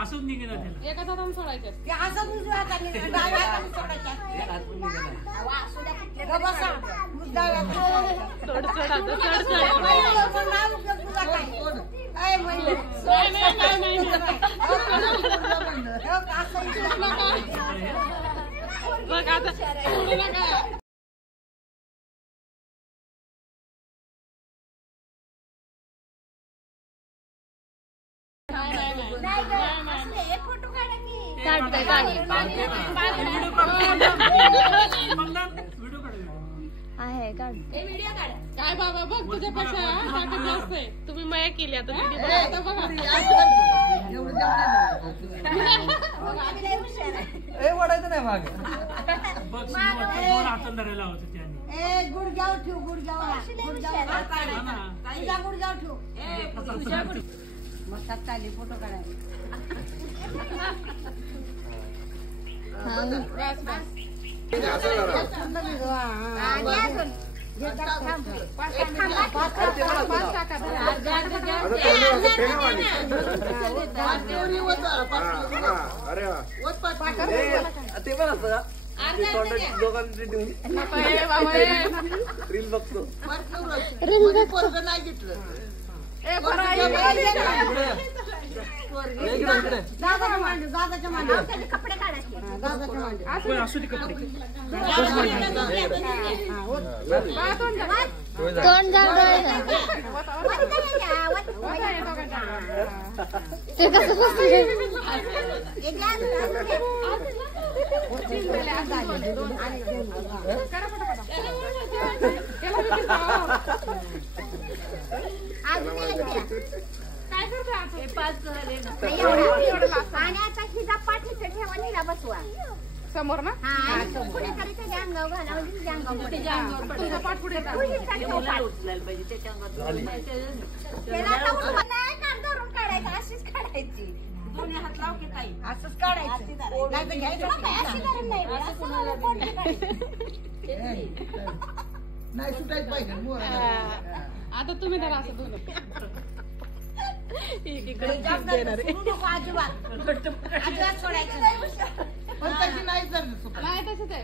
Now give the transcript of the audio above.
असून निघेल एका हाताने सोडायचं बघ आता काय बाबा बघ तुझ्यापेक्षा ताकद जास्त आहे. तुम्ही मया केली आता ओढायचं नाही मागे धरायला होतं त्याने गुडघ्यावर ठेव गुडघ्यावर ठेव मग चालली फोटो काढायला ते पण असतं का दोघांची देऊन रील बघतो नाही घेतलं कपडे काढायचे आणि आता हिजा पाठीचं ठेवा निघा बसवा समोर ना पुढे करायचं जांगाव घाला म्हणजे जांगाव पाठ पुढे धरून काढायचं अशीच काढायची दोन्ही हात लाव की ताई असंच काढायचं नाही सुटायचं पाहिजे आता तुम्ही धरा असं दोन अजिबात सोडायचं नाही तसंच आहे.